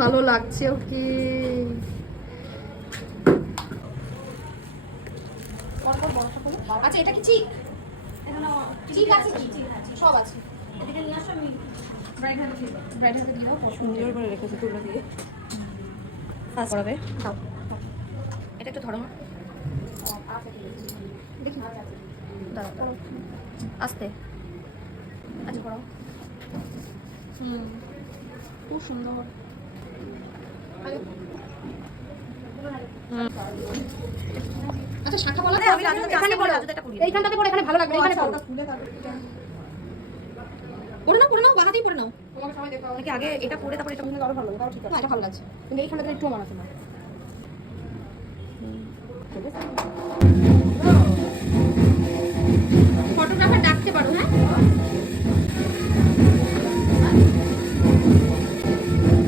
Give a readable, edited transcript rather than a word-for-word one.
ভালো লাগছে। ওকে আচ্ছা, এটা কি চিক? চিক আছে কি? সব আছে। এটাকে নিয়ে আসো, আমি ব্রাইড হাতে দিয়ে দাও। সুন্দর করে রেখেছি তুলে দিয়ে। ফার্স্ট হবে দাও, এটা একটু ধরো। দেখি দাঁড়াও আস্তে। আচ্ছা করো। খুব সুন্দর। আচ্ছা শাখা বলা আমি এখানে পড়ো, এইখানটাতে পড়ো, এখানে ভালো লাগবে। এখানে পড়ো, পড়ে নাও, পড়ে নাও, বাহাতেই পড়ে নাও। তোমাকে সবাই দেখো নাকি আগে এটা পড়ে তারপরে এটা পড়লে আরো ভালো লাগবে। ঠিক আছে, এটা ভালো লাগছে, কিন্তু এইখানটাতে একটু আমার আছে না।